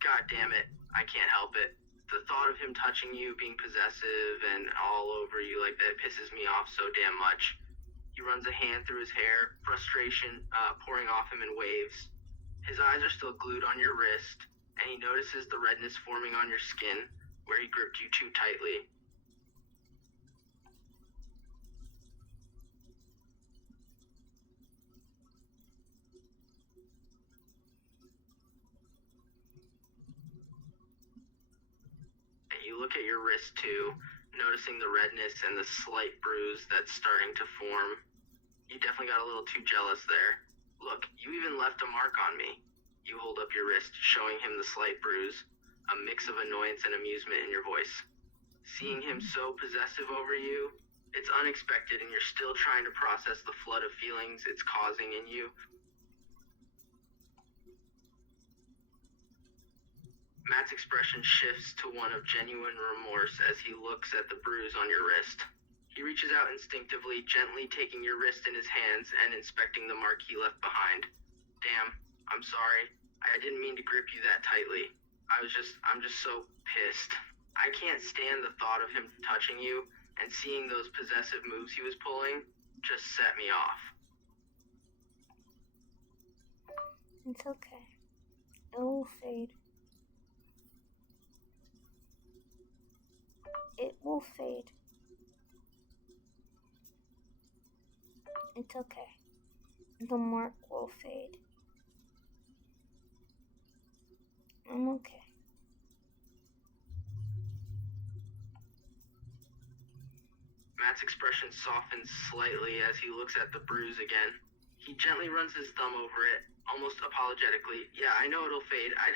God damn it, I can't help it. The thought of him touching you, being possessive and all over you like that pisses me off so damn much. He runs a hand through his hair, frustration pouring off him in waves. His eyes are still glued on your wrist, and he notices the redness forming on your skin where he gripped you too tightly. You look at your wrist too, noticing the redness and the slight bruise that's starting to form. You definitely got a little too jealous there. Look, you even left a mark on me. You hold up your wrist, showing him the slight bruise, a mix of annoyance and amusement in your voice. Seeing him so possessive over you, it's unexpected and you're still trying to process the flood of feelings it's causing in you. Matt's expression shifts to one of genuine remorse as he looks at the bruise on your wrist. He reaches out instinctively, gently taking your wrist in his hands and inspecting the mark he left behind. Damn, I'm sorry. I didn't mean to grip you that tightly. I'm just so pissed. I can't stand the thought of him touching you, and seeing those possessive moves he was pulling just set me off. It's okay. It will fade. It will fade. It's okay. The mark will fade. I'm okay. Matt's expression softens slightly as he looks at the bruise again. He gently runs his thumb over it, almost apologetically. Yeah, I know it'll fade. I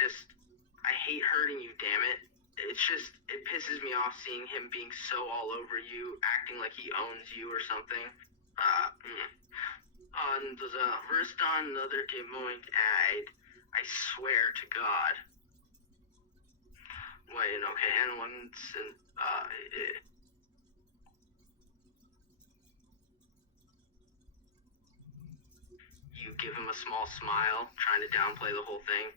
hate hurting you, damn it. It pisses me off seeing him being so all over you, acting like he owns you or something. On the first another Gemoint aid, I swear to God. Wait, okay, and once, you give him a small smile, trying to downplay the whole thing.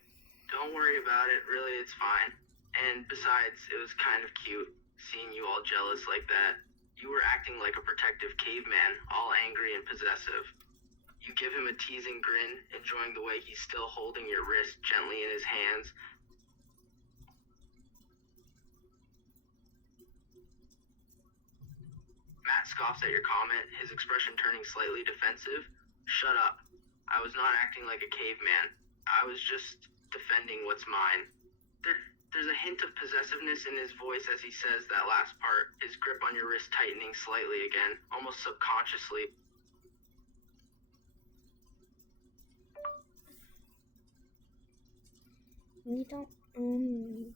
Don't worry about it, really, it's fine. And besides, it was kind of cute, seeing you all jealous like that. You were acting like a protective caveman, all angry and possessive. You give him a teasing grin, enjoying the way he's still holding your wrist gently in his hands. Matt scoffs at your comment, his expression turning slightly defensive. Shut up. I was not acting like a caveman. I was just defending what's mine. There's a hint of possessiveness in his voice as he says that last part, his grip on your wrist tightening slightly again, almost subconsciously. You don't own me.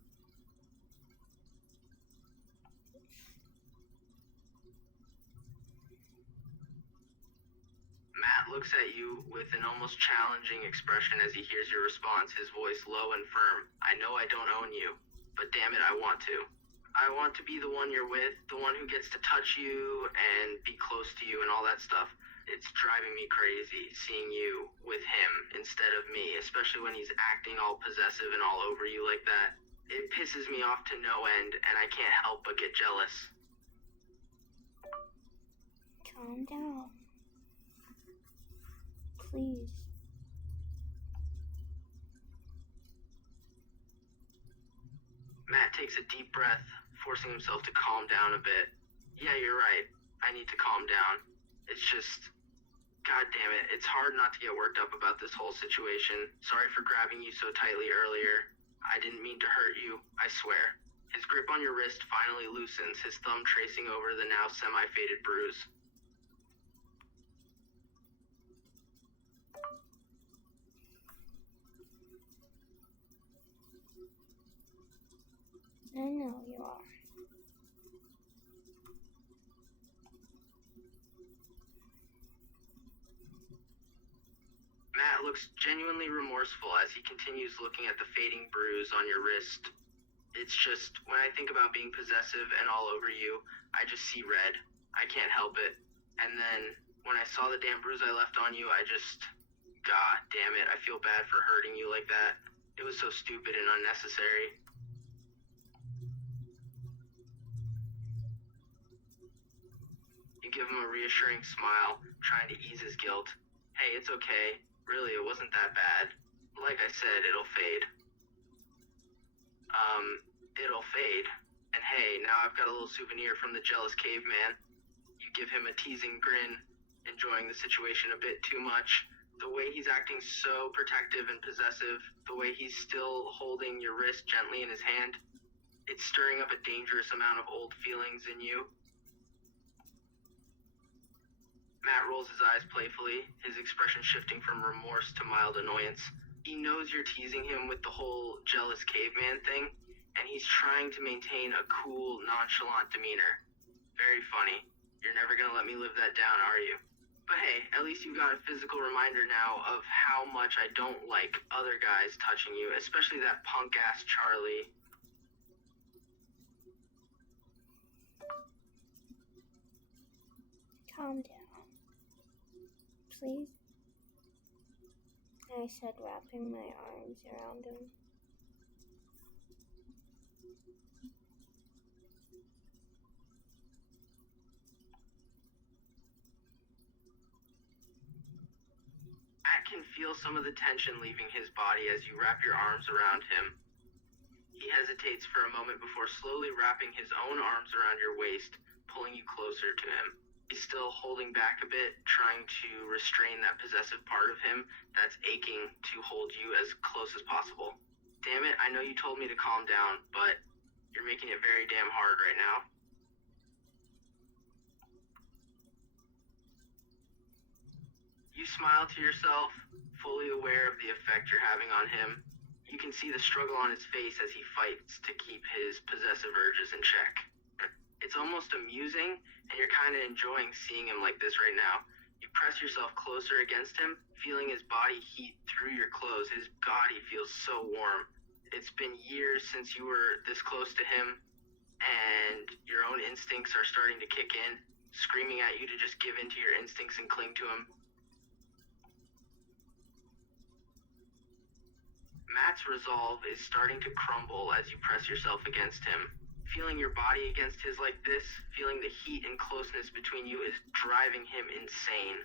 Matt looks at you with an almost challenging expression as he hears your response, his voice low and firm. I know I don't own you, but damn it, I want to. I want to be the one you're with, the one who gets to touch you and be close to you and all that stuff. It's driving me crazy seeing you with him instead of me, especially when he's acting all possessive and all over you like that. It pisses me off to no end, and I can't help but get jealous. Calm down. Please. Matt takes a deep breath, forcing himself to calm down a bit. Yeah, you're right. I need to calm down. It's just, God damn it, it's hard not to get worked up about this whole situation. Sorry for grabbing you so tightly earlier. I didn't mean to hurt you, I swear. His grip on your wrist finally loosens, his thumb tracing over the now semi-faded bruise. I know you are. Matt looks genuinely remorseful as he continues looking at the fading bruise on your wrist. It's just, when I think about being possessive and all over you, I just see red. I can't help it. And then, when I saw the damn bruise I left on you, God damn it, I feel bad for hurting you like that. It was so stupid and unnecessary. You give him a reassuring smile, trying to ease his guilt. Hey, it's okay. Really, it wasn't that bad. Like I said, it'll fade. It'll fade. And hey, now I've got a little souvenir from the jealous caveman. You give him a teasing grin, enjoying the situation a bit too much. The way he's acting so protective and possessive, the way he's still holding your wrist gently in his hand, it's stirring up a dangerous amount of old feelings in you. Matt rolls his eyes playfully, his expression shifting from remorse to mild annoyance. He knows you're teasing him with the whole jealous caveman thing, and he's trying to maintain a cool, nonchalant demeanor. Very funny. You're never gonna let me live that down, are you? But hey, at least you've got a physical reminder now of how much I don't like other guys touching you, especially that punk-ass Charlie. Calm down. Please. I said, wrapping my arms around him. Matt can feel some of the tension leaving his body as you wrap your arms around him. He hesitates for a moment before slowly wrapping his own arms around your waist, pulling you closer to him. He's still holding back a bit, trying to restrain that possessive part of him that's aching to hold you as close as possible. Damn it, I know you told me to calm down, but you're making it very damn hard right now. You smile to yourself, fully aware of the effect you're having on him. You can see the struggle on his face as he fights to keep his possessive urges in check. It's almost amusing, and you're kind of enjoying seeing him like this right now. You press yourself closer against him, feeling his body heat through your clothes. His body feels so warm. It's been years since you were this close to him, and your own instincts are starting to kick in, screaming at you to just give in to your instincts and cling to him. Matt's resolve is starting to crumble as you press yourself against him. Feeling your body against his like this, feeling the heat and closeness between you is driving him insane.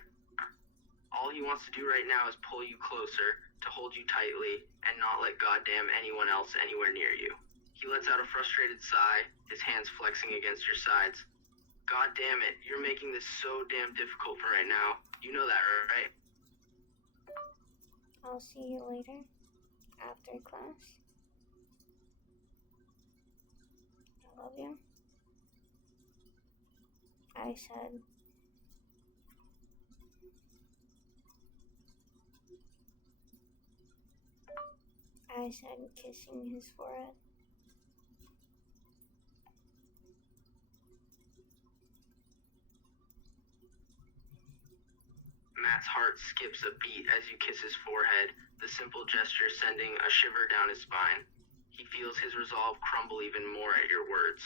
All he wants to do right now is pull you closer, to hold you tightly, and not let goddamn anyone else anywhere near you. He lets out a frustrated sigh, his hands flexing against your sides. God damn it, you're making this so damn difficult for right now. You know that, right? I'll see you later. After class. I love you. I said kissing his forehead. Matt's heart skips a beat as you kiss his forehead, the simple gesture sending a shiver down his spine. He feels his resolve crumble even more at your words.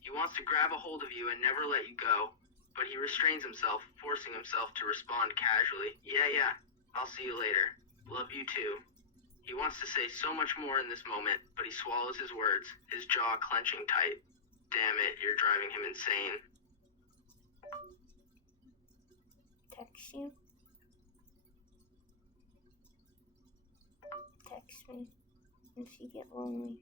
He wants to grab a hold of you and never let you go, but he restrains himself, forcing himself to respond casually. Yeah, I'll see you later. Love you too. He wants to say so much more in this moment, but he swallows his words, his jaw clenching tight. Damn it, you're driving him insane. Text you. Text me if you get lonely.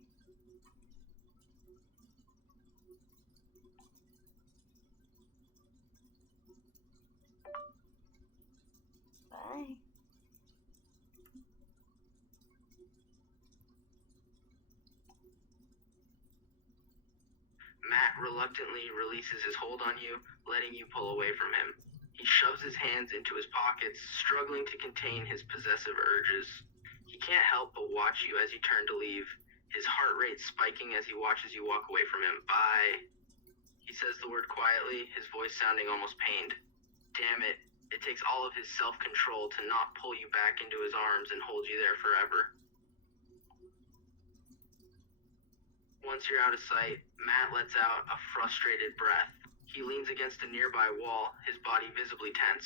Bye. Matt reluctantly releases his hold on you, letting you pull away from him. He shoves his hands into his pockets, struggling to contain his possessive urges. He can't help but watch you as you turn to leave, his heart rate spiking as he watches you walk away from him. Bye. He says the word quietly, his voice sounding almost pained. Damn it, it takes all of his self-control to not pull you back into his arms and hold you there forever. Once you're out of sight, Matt lets out a frustrated breath. He leans against a nearby wall, his body visibly tense.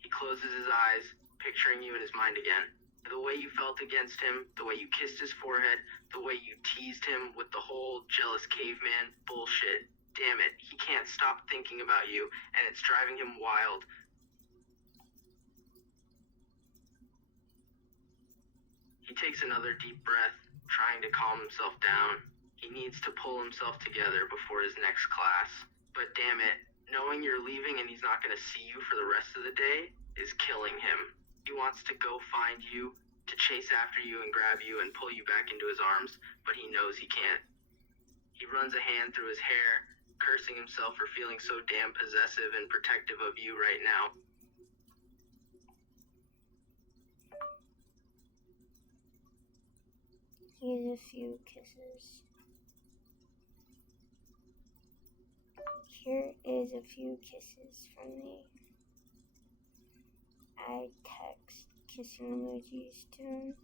He closes his eyes, picturing you in his mind again. The way you felt against him, the way you kissed his forehead, the way you teased him with the whole jealous caveman bullshit. Damn it, he can't stop thinking about you, and it's driving him wild. He takes another deep breath, trying to calm himself down. He needs to pull himself together before his next class. But damn it, knowing you're leaving and he's not going to see you for the rest of the day is killing him. He wants to go find you, to chase after you and grab you and pull you back into his arms, but he knows he can't. He runs a hand through his hair, cursing himself for feeling so damn possessive and protective of you right now. Here's a few kisses. Here is a few kisses from me. I text kissing emojis to him.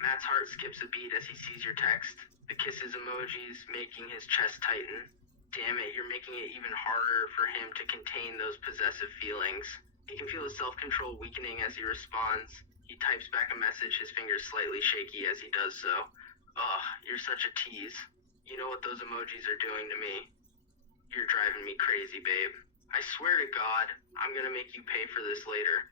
Matt's heart skips a beat as he sees your text, the kisses emojis making his chest tighten. Damn it, you're making it even harder for him to contain those possessive feelings. He can feel his self-control weakening as he responds. He types back a message, his fingers slightly shaky as he does so. Ugh, you're such a tease. You know what those emojis are doing to me. You're driving me crazy, babe. I swear to God, I'm gonna make you pay for this later.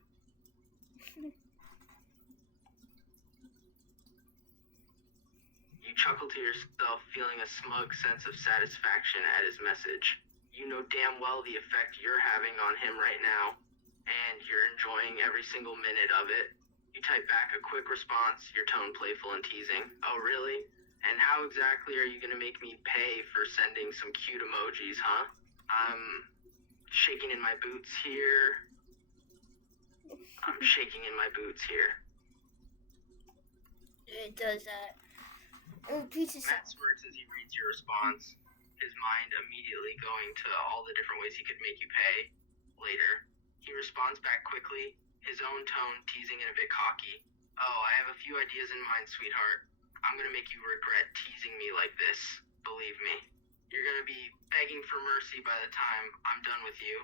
You chuckle to yourself, feeling a smug sense of satisfaction at his message. You know damn well the effect you're having on him right now, and you're enjoying every single minute of it. You type back a quick response, your tone playful and teasing. Oh really? And how exactly are you gonna make me pay for sending some cute emojis, huh? I'm shaking in my boots here. I'm shaking in my boots here. It does that. It repeats itself. Matt smirks as he reads your response, his mind immediately going to all the different ways he could make you pay. Later, he responds back quickly, his own tone teasing and a bit cocky. Oh, I have a few ideas in mind, sweetheart. I'm gonna make you regret teasing me like this. Believe me. You're gonna be begging for mercy by the time I'm done with you.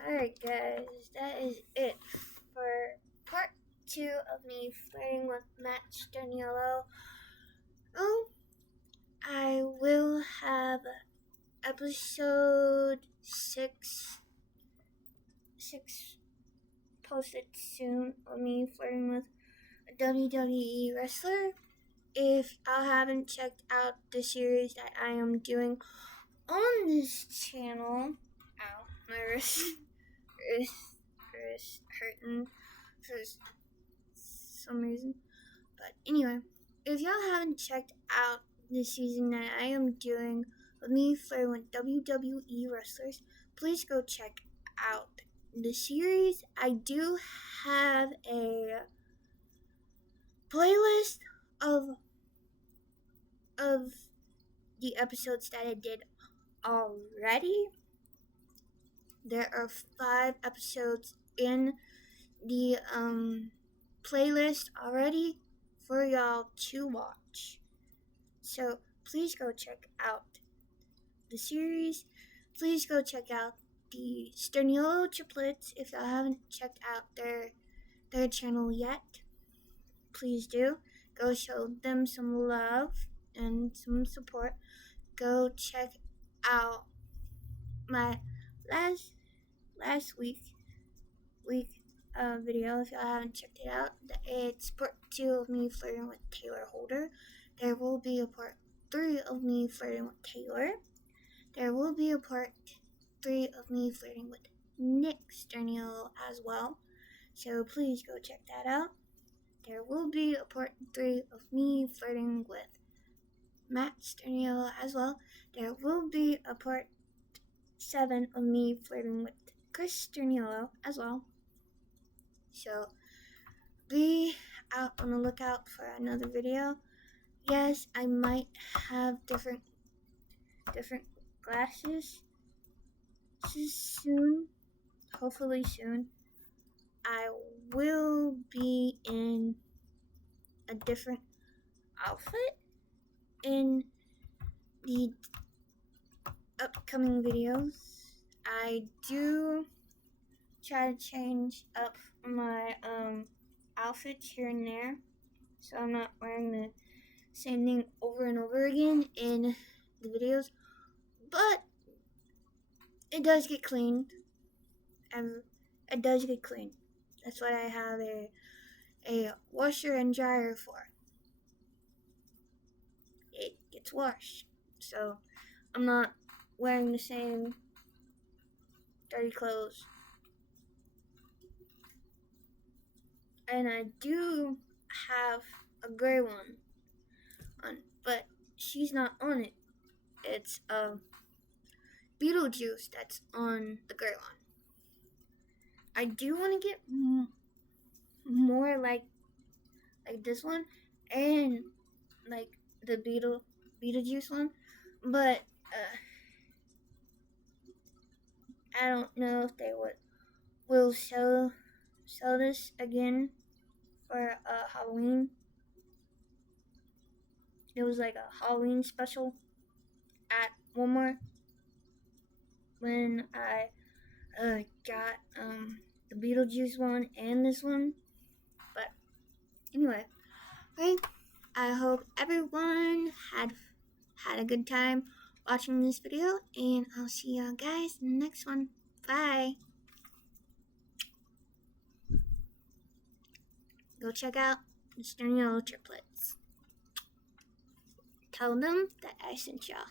Alright guys, that is it for part 2 of me flirting with Matt Sturniolo. I will have episode 6 posted soon of me flirting with a WWE wrestler. If y'all haven't checked out the series that I am doing on this channel, ow, my wrist hurting for some reason. But anyway, if y'all haven't checked out the season that I am doing with me flirting with WWE wrestlers, please go check out the series. I do have a playlist of the episodes that I did already. There are 5 episodes in the playlist already for y'all to watch. So please go check out the series. Please go check out the Sturniolo triplets if y'all haven't checked out their channel yet. Please do. Go show them some love and some support. Go check out my last week video if y'all haven't checked it out. It's part 2 of me flirting with Taylor Holder. There will be a part 3 of me flirting with Taylor. There will be a part 3 of me flirting with Nick Sturniolo as well. So please go check that out. There will be a part 3 of me flirting with Matt Sturniolo as well. There will be a part 7 of me flirting with Chris Sturniolo as well. So be out on the lookout for another video. Yes, I might have different glasses soon. Hopefully soon. I will be in a different outfit in the upcoming videos. I do try to change up my outfits here and there, so I'm not wearing the same thing over and over again in the videos, but it does get cleaned. It does get cleaned. That's what I have a washer and dryer for. It gets washed, so I'm not wearing the same dirty clothes. And I do have a gray one on, but she's not on it. It's Beetlejuice that's on the gray one. I do want to get more like this one and like the Beetlejuice one, but I don't know if they will sell this again for Halloween. It was like a Halloween special at Walmart when I got the Beetlejuice one and this one. But anyway, right? I hope everyone had a good time watching this video, and I'll see y'all guys in the next one. Bye. Go check out the Sturniolo triplets. Tell them that I sent y'all.